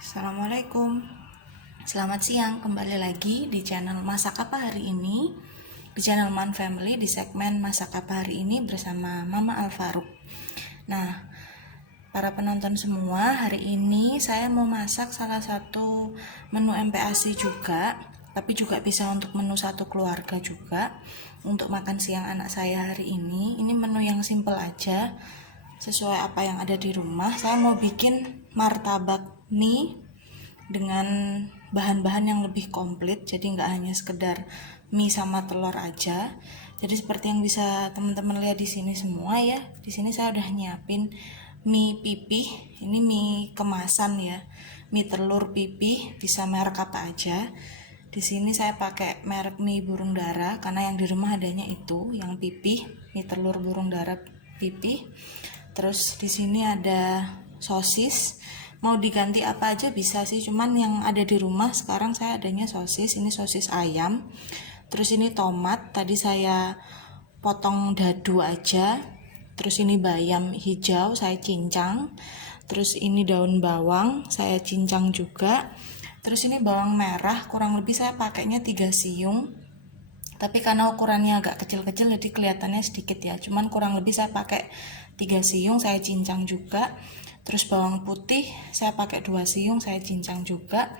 Assalamualaikum. Selamat siang, kembali lagi di channel Masak Apa Hari Ini. Di channel Man Family di segmen Masak Apa Hari Ini bersama Mama Alfaruk. Nah, para penonton semua, hari ini saya mau masak salah satu menu MPASI juga, tapi juga bisa untuk menu satu keluarga juga. Untuk makan siang anak saya hari ini menu yang simple aja, sesuai apa yang ada di rumah. Saya mau bikin martabak mie dengan bahan-bahan yang lebih komplit, jadi nggak hanya sekedar mie sama telur aja. Jadi seperti yang bisa teman-teman lihat di sini semua ya. Di sini saya udah nyiapin mie pipih. Ini mie kemasan ya. Mie telur pipih, bisa merek apa aja. Di sini saya pakai merek mie burung dara karena yang di rumah adanya itu, yang pipih, mie telur burung dara pipih. Terus di sini ada sosis. Mau diganti apa aja bisa sih, cuman yang ada di rumah sekarang saya adanya sosis. Ini sosis ayam. Terus ini tomat, tadi saya potong dadu aja. Terus ini bayam hijau saya cincang. Terus ini daun bawang saya cincang juga. Terus ini bawang merah, kurang lebih saya pakainya 3 siung. Tapi karena ukurannya agak kecil-kecil jadi kelihatannya sedikit ya. Cuman kurang lebih saya pakai 3 siung saya cincang juga. Terus bawang putih saya pakai 2 siung saya cincang juga.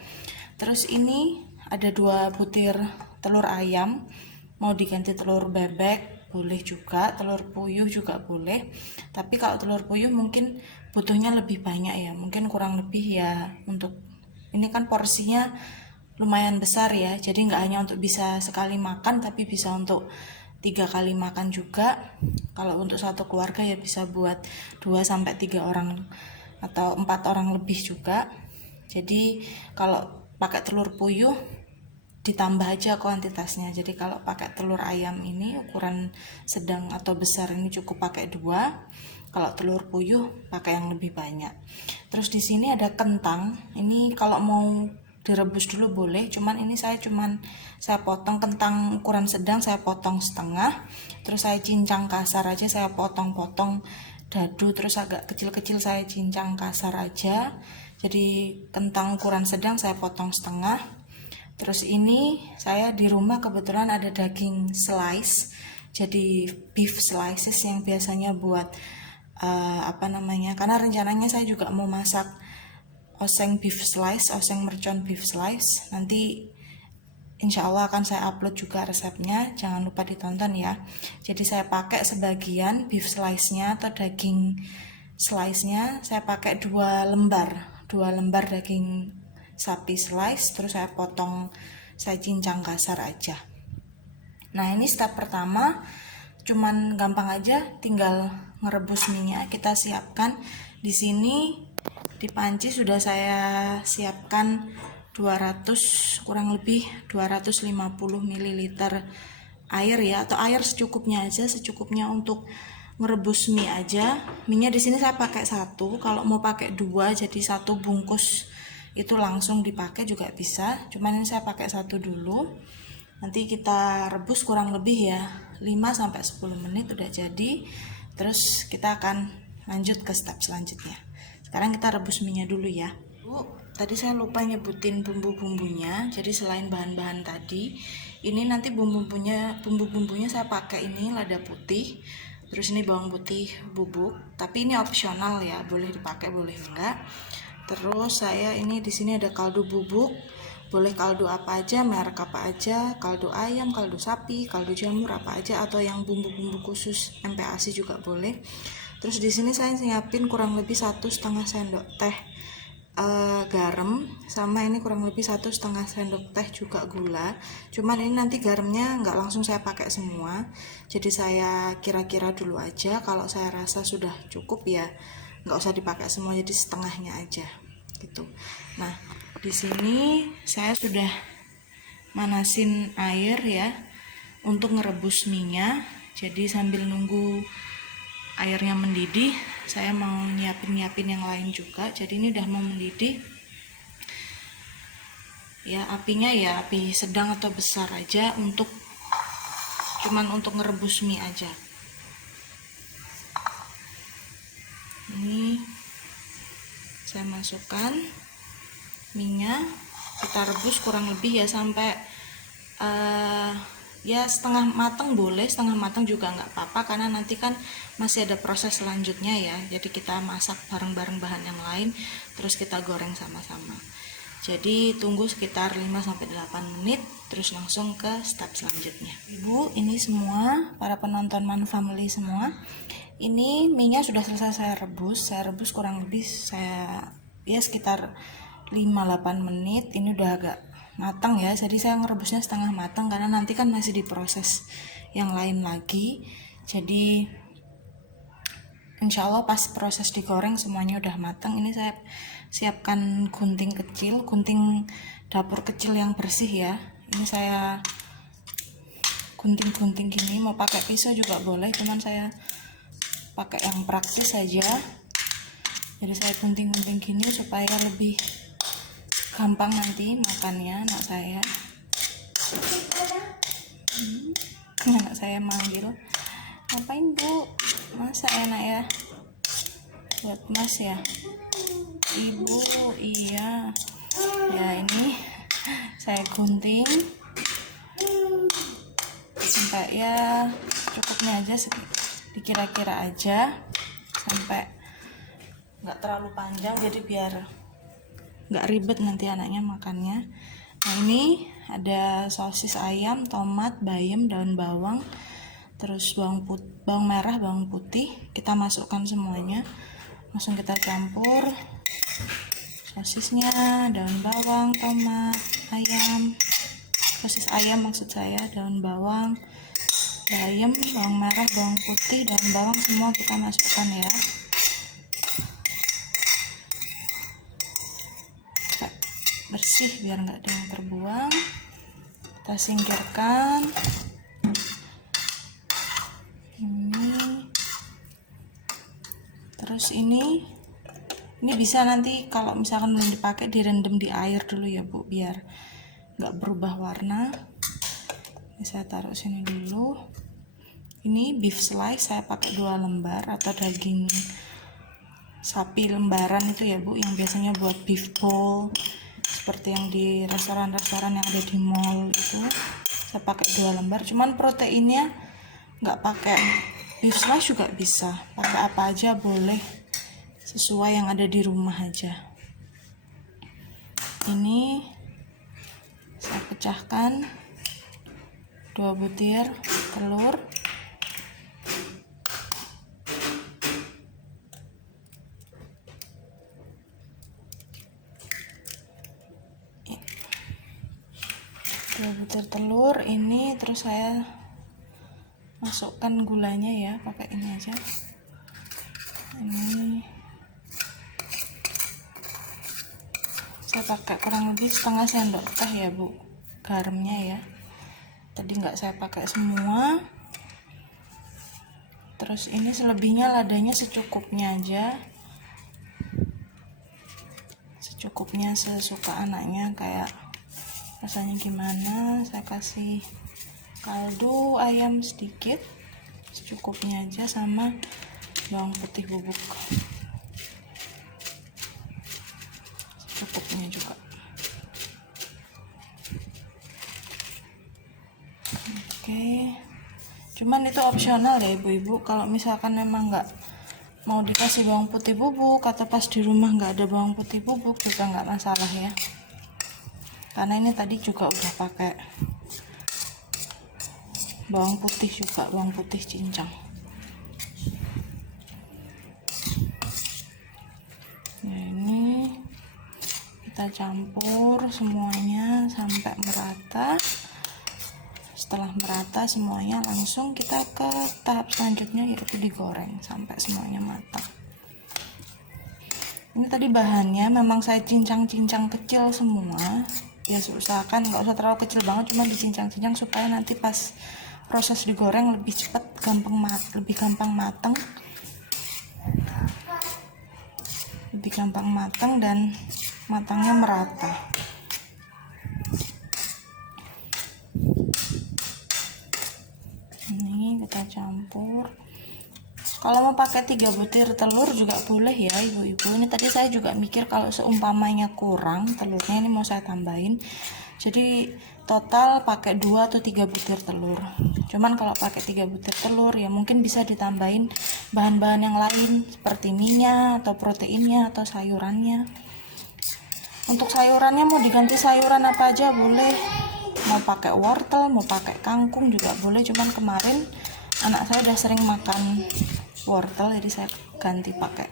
Terus ini ada 2 butir telur ayam. Mau diganti telur bebek boleh juga, telur puyuh juga boleh. Tapi kalau telur puyuh mungkin butuhnya lebih banyak ya. Mungkin kurang lebih ya, untuk ini kan porsinya lumayan besar ya, jadi nggak hanya untuk bisa sekali makan tapi bisa untuk 3 kali makan juga. Kalau untuk satu keluarga ya bisa buat 2-3 orang atau 4 orang lebih juga. Jadi kalau pakai telur puyuh ditambah aja kuantitasnya. Jadi kalau pakai telur ayam ini ukuran sedang atau besar ini cukup pakai 2. Kalau telur puyuh pakai yang lebih banyak. Terus di sini ada kentang. Ini kalau mau direbus dulu boleh, cuman ini saya potong kentang ukuran sedang, saya potong setengah. Terus saya cincang kasar aja, saya potong-potong dadu, terus agak kecil-kecil saya cincang kasar aja. Jadi kentang ukuran sedang saya potong setengah. Terus ini saya di rumah kebetulan ada daging slice, jadi beef slices yang biasanya buat karena rencananya saya juga mau masak oseng beef slice, oseng mercon beef slice. Nanti insya Allah akan saya upload juga resepnya, jangan lupa ditonton ya. Jadi saya pakai sebagian beef slice-nya atau daging slice-nya, saya pakai 2 lembar daging sapi slice, terus saya potong, saya cincang kasar aja. Nah ini step pertama, cuman gampang aja, tinggal ngerebus minyak. Kita siapkan di sini di panci sudah saya siapkan 200, kurang lebih 250 ml air ya, atau air secukupnya aja, secukupnya untuk merebus mie aja. Minyak di sini saya pakai 1, kalau mau pakai 2 jadi 1 bungkus itu langsung dipakai juga bisa, cuman ini saya pakai 1 dulu. Nanti kita rebus kurang lebih ya 5-10 menit udah jadi. Terus kita akan lanjut ke step selanjutnya. Sekarang kita rebus minyak dulu ya. Tadi saya lupa nyebutin bumbu-bumbunya. Jadi selain bahan-bahan tadi, ini nanti bumbu-bumbunya saya pakai ini lada putih. Terus ini bawang putih bubuk, tapi ini opsional ya, boleh dipakai boleh enggak. Terus saya ini di sini ada kaldu bubuk, boleh kaldu apa aja, merek apa aja, kaldu ayam, kaldu sapi, kaldu jamur apa aja, atau yang bumbu-bumbu khusus MPASI juga boleh. Terus di sini saya siapin kurang lebih 1,5 sendok teh garam, sama ini kurang lebih 1,5 sendok teh juga gula. Cuman ini nanti garamnya nggak langsung saya pakai semua, jadi saya kira-kira dulu aja. Kalau saya rasa sudah cukup ya nggak usah dipakai semua, jadi setengahnya aja gitu. Nah di sini saya sudah manasin air ya untuk ngerebus minyak. Jadi sambil nunggu airnya mendidih, saya mau nyiapin yang lain juga. Jadi ini udah mau mendidih ya, apinya ya api sedang atau besar aja, cuman untuk ngerebus mie aja. Ini saya masukkan minyak, kita rebus kurang lebih ya sampai ya setengah matang boleh, setengah matang juga nggak apa-apa, karena nanti kan masih ada proses selanjutnya ya. Jadi kita masak bareng-bareng bahan yang lain, terus kita goreng sama-sama. Jadi tunggu sekitar 5-8 menit, terus langsung ke step selanjutnya. Ibu, ini semua para penonton Man Family semua, ini minyak sudah selesai saya rebus kurang lebih ya sekitar 5-8 menit. Ini udah agak matang ya, jadi saya ngerebusnya setengah matang karena nanti kan masih diproses yang lain lagi. Jadi insya Allah pas proses digoreng semuanya udah matang. Ini saya siapkan gunting kecil, gunting dapur kecil yang bersih ya. Ini saya gunting-gunting gini, mau pakai pisau juga boleh, cuman saya pakai yang praktis saja. Jadi saya gunting-gunting gini supaya lebih gampang nanti makannya. Anak saya anak saya manggil, ngapain Bu? Masa enak ya buat Mas ya? Ibu, iya ya. Ini saya gunting sampai ya cukupnya aja, dikira-kira aja, sampai nggak terlalu panjang, jadi biar nggak ribet nanti anaknya makannya. Nah, ini ada sosis ayam, tomat, bayam, daun bawang, terus bawang merah, bawang putih. Kita masukkan semuanya, langsung kita campur sosisnya, daun bawang, tomat, ayam, sosis ayam maksud saya, daun bawang, bayam, bawang merah, bawang putih, daun bawang, semua kita masukkan ya. Bersih biar nggak ada yang terbuang. Kita singkirkan. Ini terus ini bisa nanti kalau misalkan belum dipakai direndam di air dulu ya Bu, biar nggak berubah warna. Ini saya taruh sini dulu. Ini beef slice saya pakai 2 lembar, atau daging sapi lembaran itu ya Bu, yang biasanya buat beef bowl seperti yang di restoran-restoran yang ada di mall itu. Saya pakai 2 lembar, cuman proteinnya nggak pakai beef slice juga bisa, pakai apa aja boleh, sesuai yang ada di rumah aja. Ini saya pecahkan 2 butir telur. Ini terus saya masukkan gulanya ya, pakai ini aja. Ini saya pakai kurang lebih setengah sendok teh ya Bu, garamnya ya. Tadi nggak saya pakai semua. Terus ini selebihnya ladanya secukupnya aja, secukupnya, sesuka anaknya, kayak rasanya gimana. Saya kasih kaldu ayam sedikit, secukupnya aja, sama bawang putih bubuk secukupnya juga. Oke, cuman itu opsional ya ibu-ibu. Kalau misalkan memang nggak mau dikasih bawang putih bubuk, atau pas di rumah nggak ada bawang putih bubuk, juga nggak masalah ya, karena ini tadi juga udah pakai bawang putih juga, bawang putih cincang. Ya, ini kita campur semuanya sampai merata. Setelah merata semuanya, langsung kita ke tahap selanjutnya, yaitu digoreng sampai semuanya matang. Ini tadi bahannya memang saya cincang-cincang kecil semua ya, usahakan nggak usah terlalu kecil banget, cuma dicincang-cincang supaya nanti pas proses digoreng lebih cepat, lebih gampang matang dan matangnya merata. Ini kita campur. Kalau mau pakai 3 butir telur juga boleh ya ibu-ibu. Ini tadi saya juga mikir kalau seumpamanya kurang telurnya, ini mau saya tambahin. Jadi total pakai 2 atau 3 butir telur. Cuman kalau pakai 3 butir telur ya mungkin bisa ditambahin bahan-bahan yang lain seperti minyak atau proteinnya atau sayurannya. Untuk sayurannya mau diganti sayuran apa aja boleh. Mau pakai wortel, mau pakai kangkung juga boleh. Cuman kemarin anak saya udah sering makan wortel, jadi saya ganti pakai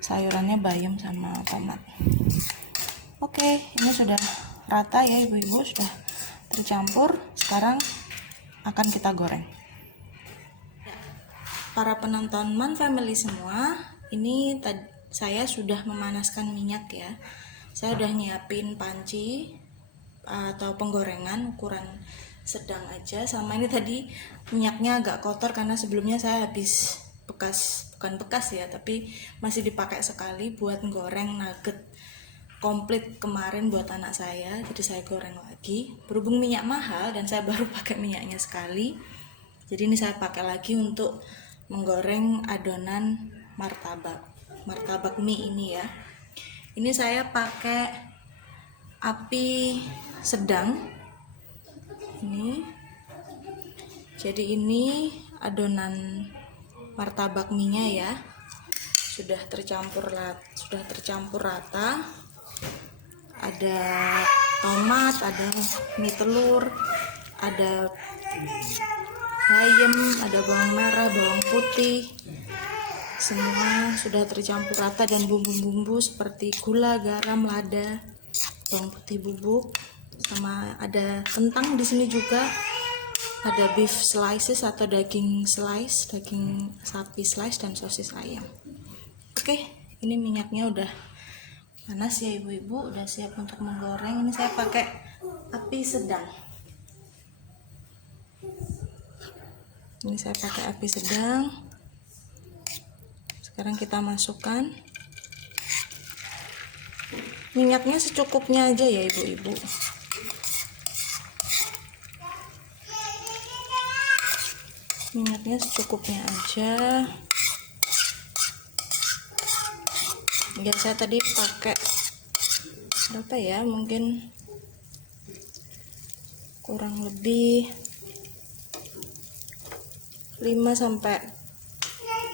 sayurannya bayam sama tomat. Oke, ini sudah rata ya ibu-ibu, sudah tercampur. Sekarang akan kita goreng. Para penonton Man Family semua, ini saya sudah memanaskan minyak ya. Saya udah nyiapin panci atau penggorengan ukuran sedang aja. Sama ini tadi minyaknya agak kotor karena sebelumnya saya habis bukan bekas ya, tapi masih dipakai sekali buat goreng nugget komplit kemarin buat anak saya. Jadi saya goreng lagi. Berhubung minyak mahal dan saya baru pakai minyaknya sekali, jadi ini saya pakai lagi untuk menggoreng adonan martabak mie ini ya. Ini saya pakai api sedang. Ini jadi ini adonan martabak mie-nya ya, sudah tercampur rata. Ada tomat, ada mie telur, ada bayam, ada bawang merah, bawang putih, semua sudah tercampur rata, dan bumbu-bumbu seperti gula, garam, lada, bawang putih bubuk, sama ada kentang di sini juga. Ada beef slices atau daging sapi slice, dan sosis ayam. Oke, ini minyaknya udah panas ya ibu-ibu, udah siap untuk menggoreng. Ini saya pakai api sedang. Sekarang kita masukkan minyaknya secukupnya aja ya ibu-ibu. Minyaknya secukupnya aja. Ya saya tadi pakai berapa ya, mungkin kurang lebih 5 sampai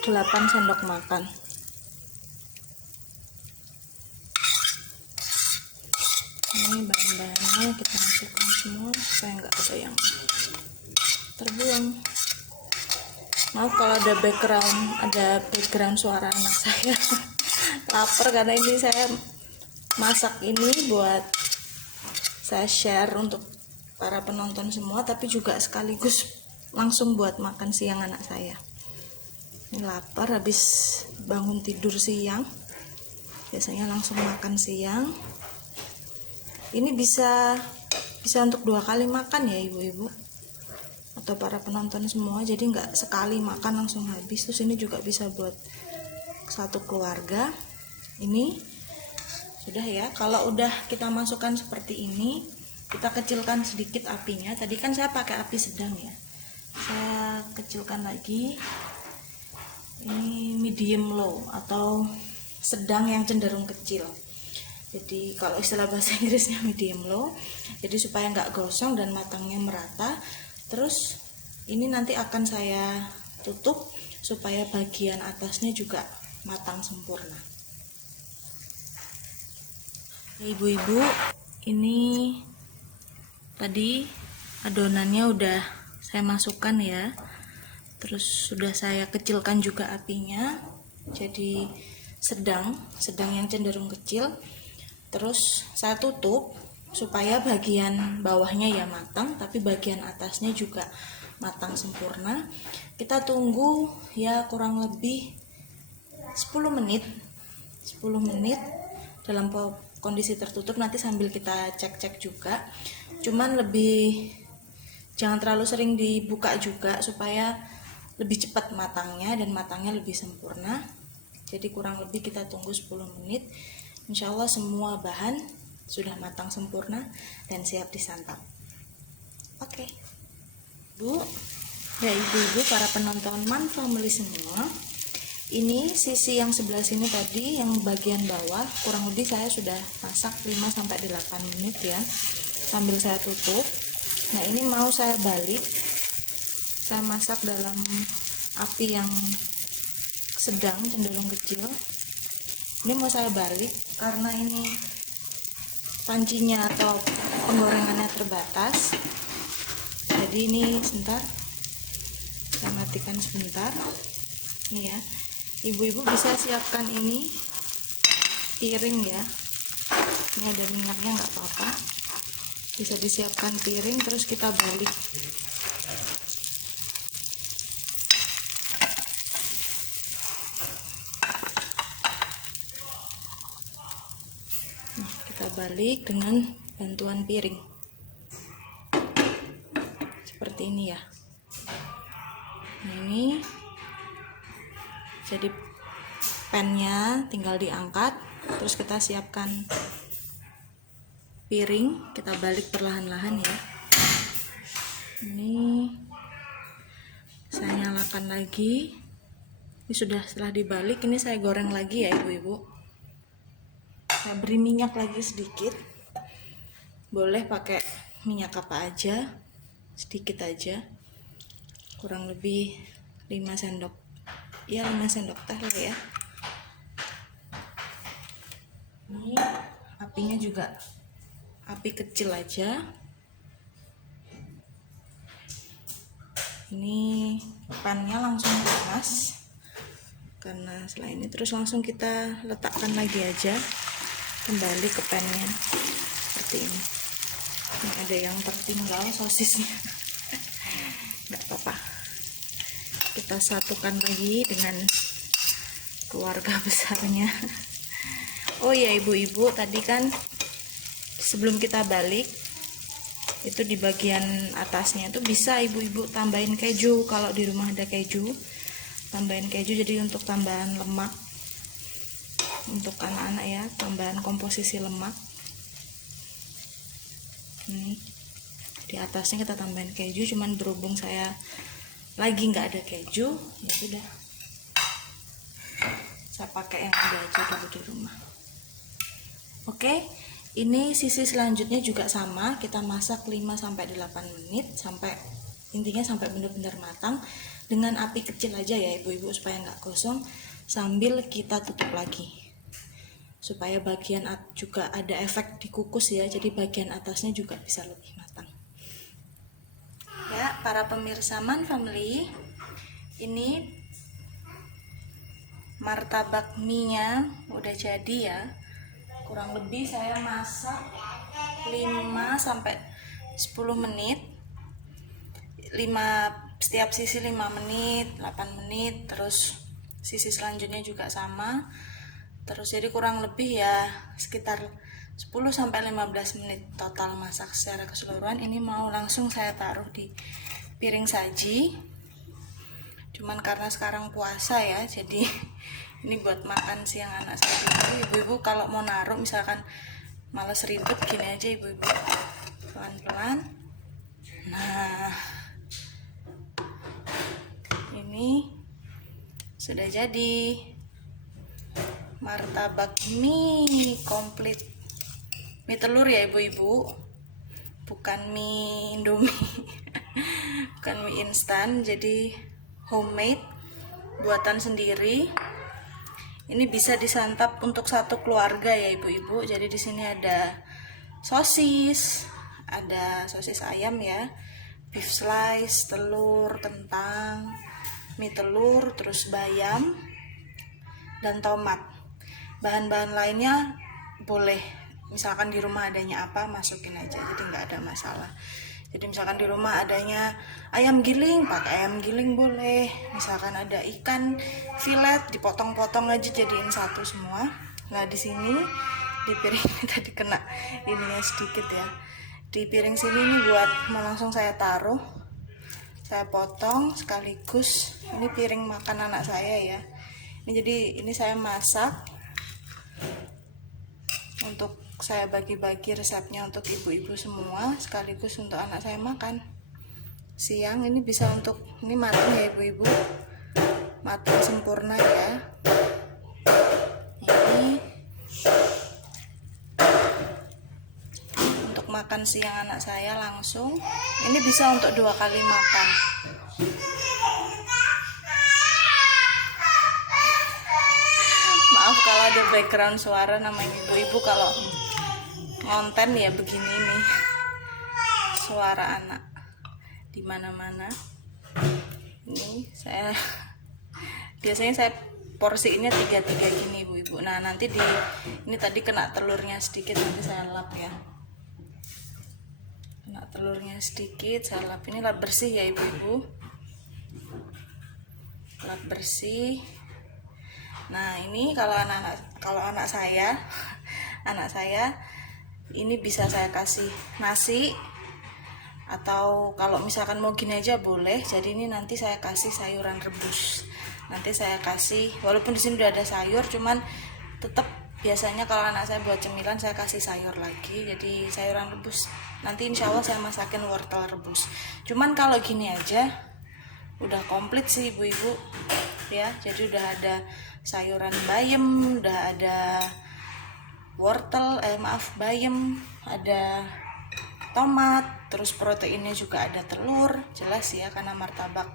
8 sendok makan. Ini bahan-bahannya kita masukkan semua supaya nggak ada yang terbuang. Maaf kalau ada background suara anak saya. Lapar karena ini saya masak ini buat saya share untuk para penonton semua, tapi juga sekaligus langsung buat makan siang anak saya. Ini lapar habis bangun tidur siang, biasanya langsung makan siang. Ini bisa untuk 2 kali makan ya ibu-ibu atau para penonton semua, jadi nggak sekali makan langsung habis. Terus ini juga bisa buat satu keluarga. Ini sudah ya. Kalau udah kita masukkan seperti ini, kita kecilkan sedikit apinya. Tadi kan saya pakai api sedang ya, saya kecilkan lagi. Ini medium low atau sedang yang cenderung kecil. Jadi kalau istilah bahasa Inggrisnya medium low. Jadi supaya nggak gosong dan matangnya merata. Terus ini nanti akan saya tutup supaya bagian atasnya juga matang sempurna. Ibu-ibu, ini tadi adonannya udah saya masukkan ya. Terus sudah saya kecilkan juga apinya, jadi sedang yang cenderung kecil. Terus saya tutup supaya bagian bawahnya ya matang, tapi bagian atasnya juga matang sempurna. Kita tunggu ya kurang lebih 10 menit dalam kondisi tertutup. Nanti sambil kita cek juga, cuman jangan terlalu sering dibuka juga supaya lebih cepat matangnya dan matangnya lebih sempurna. Jadi kurang lebih kita tunggu 10 menit. Insya Allah semua bahan sudah matang sempurna dan siap disantap. Oke Bu, Ya ibu-ibu, para penonton Man Family semua, ini sisi yang sebelah sini tadi, yang bagian bawah, kurang lebih saya sudah masak 5-8 menit ya, sambil saya tutup. Nah ini mau saya balik, saya masak dalam api yang sedang, cenderung kecil. Ini mau saya balik karena ini pancinya atau penggorengannya terbatas, jadi ini sebentar saya matikan sebentar. Ini ya, ibu-ibu bisa siapkan ini piring ya, ini ada minyaknya nggak apa-apa, bisa disiapkan piring terus kita balik. Nah, kita balik dengan bantuan piring seperti ini ya. Nah ini jadi pannya tinggal diangkat, terus kita siapkan piring, kita balik perlahan-lahan ya. Ini saya nyalakan lagi. Ini sudah, setelah dibalik ini saya goreng lagi ya ibu-ibu. Saya beri minyak lagi sedikit, boleh pakai minyak apa aja, sedikit aja, kurang lebih 5 sendok ya, 5 sendok teh lah ya. Ini apinya juga api kecil aja. Ini pannya langsung panas karena setelah ini, terus langsung kita letakkan lagi aja kembali ke pannya seperti ini. Ini ada yang tertinggal sosisnya, nggak apa-apa, kita satukan lagi dengan keluarga besarnya. Oh ya ibu-ibu, tadi kan sebelum kita balik itu di bagian atasnya itu bisa ibu-ibu tambahin keju. Kalau di rumah ada keju, tambahin keju, jadi untuk tambahan lemak untuk anak-anak ya, tambahan komposisi lemak. Ini di atasnya kita tambahin keju, cuman berhubung saya lagi nggak ada keju, ya sudah, saya pakai yang ada aja dulu di rumah. Oke, ini sisi selanjutnya juga sama, kita masak 5-8 menit sampai intinya sampai benar-benar matang dengan api kecil aja ya ibu-ibu, supaya nggak gosong, sambil kita tutup lagi supaya bagian juga ada efek dikukus ya, jadi bagian atasnya juga bisa lebih matang ya. Para pemirsa Man Family, ini martabak mie-nya udah jadi ya. Kurang lebih saya masak 5-10 menit, 5 setiap sisi 5 menit, 8 menit, terus sisi selanjutnya juga sama. Terus jadi kurang lebih ya sekitar 10-15 menit total masak secara keseluruhan. Ini mau langsung saya taruh di piring saji. Cuman karena sekarang puasa ya, jadi ini buat makan siang anak saya dulu. Ibu-ibu kalau mau naruh misalkan males ribet, gini aja ibu-ibu, pelan-pelan. Nah ini sudah jadi martabak mie komplit, mie telur ya ibu-ibu, bukan mie Indomie bukan mie instan, jadi homemade, buatan sendiri. Ini bisa disantap untuk satu keluarga ya ibu-ibu. Jadi di sini ada sosis ayam ya, beef slice, telur, kentang, mie telur, terus bayam dan tomat. Bahan-bahan lainnya boleh, misalkan di rumah adanya apa masukin aja, jadi nggak ada masalah. Jadi misalkan di rumah adanya ayam giling, pakai ayam giling boleh. Misalkan ada ikan filet, dipotong-potong aja jadiin satu semua. Nah di sini di piring tadi kena ininya sedikit ya. Di piring sini nih buat mau langsung saya taruh, saya potong sekaligus. Ini piring makan anak saya ya. Ini jadi ini saya masak untuk saya bagi-bagi resepnya untuk ibu-ibu semua, sekaligus untuk anak saya makan. siang ini bisa untuk ini matang ya ibu-ibu, matang sempurna ya. Ini untuk makan siang anak saya langsung, ini bisa untuk 2 kali makan. Maaf kalau ada background suara, namanya ibu-ibu kalau konten ya begini nih, suara anak di mana-mana. Ini saya biasanya saya porsinya 3 gini ibu-ibu. Nah nanti ini tadi kena telurnya sedikit, nanti saya lap ya. Kena telurnya sedikit saya lap. Ini lap bersih ya ibu-ibu, lap bersih. Nah ini kalau anak saya ini bisa saya kasih nasi, atau kalau misalkan mau gini aja boleh. Jadi ini nanti saya kasih sayuran rebus. Nanti saya kasih, walaupun di sini udah ada sayur, cuman tetap biasanya kalau anak saya buat cemilan saya kasih sayur lagi. Jadi sayuran rebus. Nanti insya Allah saya masakin wortel rebus. Cuman kalau gini aja udah komplit sih ibu-ibu ya. Jadi udah ada sayuran bayam, udah ada wortel, bayam, ada tomat, terus proteinnya juga ada telur, jelas ya karena martabak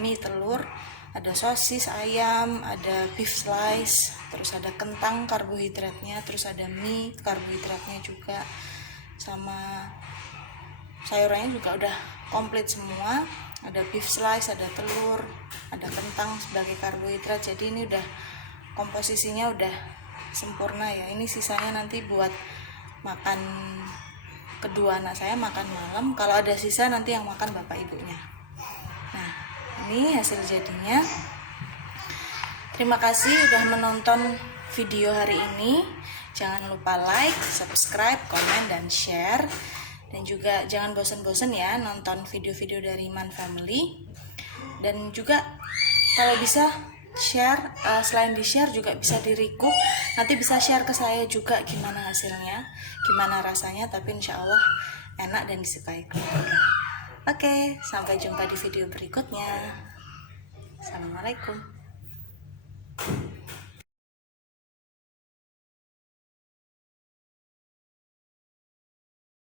mie telur, ada sosis ayam, ada beef slice, terus ada kentang karbohidratnya, terus ada mie karbohidratnya juga, sama sayurannya juga udah komplit semua. Ada beef slice, ada telur, ada kentang sebagai karbohidrat. Jadi ini udah komposisinya udah sempurna ya. Ini sisanya nanti buat makan kedua anak saya, makan malam. Kalau ada sisa nanti yang makan bapak ibunya. Nah ini hasil jadinya. Terima kasih udah menonton video hari ini. Jangan lupa like, subscribe, komen, dan share. Dan juga jangan bosan-bosan ya nonton video-video dari Man Family. Dan juga kalau bisa share, selain di share juga bisa di recook. Nanti bisa share ke saya juga gimana hasilnya, gimana rasanya. Tapi insya Allah enak dan disukai keluarga. Oke, sampai jumpa di video berikutnya. Assalamualaikum.